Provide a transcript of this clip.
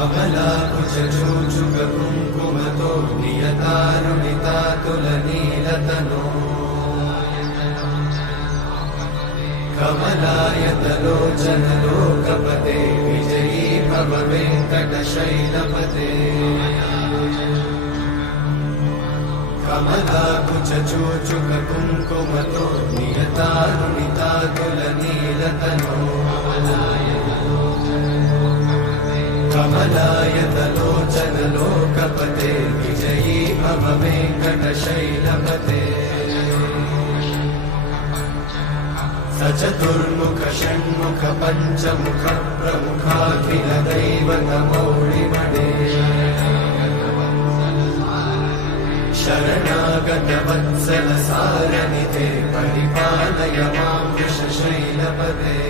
कमलाकुचूचुककुङ्कुमतो नियतारुणितातुलनीलतनो कमलायतलोचनलोकपते विजयी भव वेङ्कटशैलपते कमलाकुचूचुककुङ्कुमतो नियतारुणितातुलनीलतनो कमलायतलोचनलोकपते विजयी भव वेङ्कटशैलपते सचतुर्मुख षण्मुख पञ्चमुख प्रमुखाखिल दैवतमौळिमणे शरणागत वत्सल सारनिधे परिपालय मां वृषशैलपते।